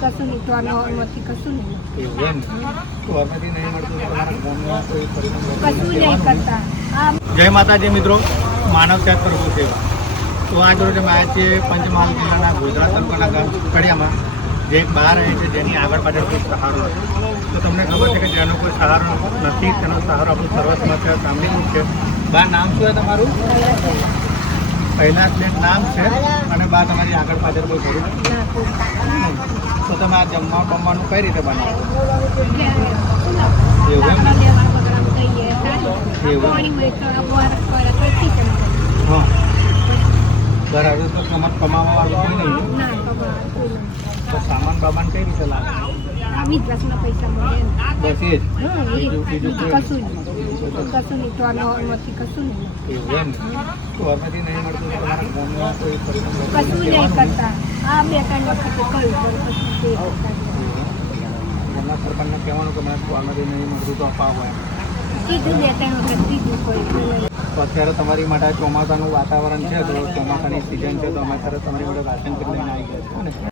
કશું નહીં તો આનામાંથી કશું નહીં એવું એમ ને? તો હવેથી નહીં મળતું તો તમારા ગામમાં કોઈ પરિણામ કશું નહીં કરતા આ જય માતાજી મિત્રો, માનવ સેવા કરવું છે. તો આજ રોજ અમે આવ્યા છીએ પંચમહાલ જિલ્લાના ગોધરા તાલુકાના ગામ કડિયામાં, જે એક બહાર રહે છે જેની આગળ પાછળ કોઈ સહારો નથી. તો તમને ખબર છે કે જેનો કોઈ સહારો નથી તેનો સહારો આપણું સર્વસ્વ છે, સાંભળેલું છે. બા, નામ શું છે તમારું? કૈલાસબેન નામ છે. અને બા તમારી આગળ પાછળ કોઈ ઘરું નથી. તો તમે આ જમવા બમવાનું કઈ રીતે બનાવો? એવું એમ ને? હા, બરાબર. તો તમારે કમાવા વાળું કોઈ નહીં? તો સામાન બામાન કઈ રીતે લાગે? પૈસા મળે બસ એ જ. બીજું કોઈ કશું નહીં તો આનામાંથી કશું નહીં એવું એમ ને? તો હવેથી નહીં મળતું તો તમારા ગામમાં કોઈ પરિણામ કશું નહીં કરતા આ 2-3 વખતે કહ્યું પછી ગામના સરપંચને કહેવાનું કે મને હવેથી નહીં મળતું તો અપાવો એમ. કીધું 2-3 વખત કીધું કોઈ તો અત્યારે તમારી માટે ચોમાસાનું વાતાવરણ છે, તો ચોમાસાની સિઝન છે, તો અમે અત્યારે તમારી માટે રાશન કરીને આવી ગયા છે ને.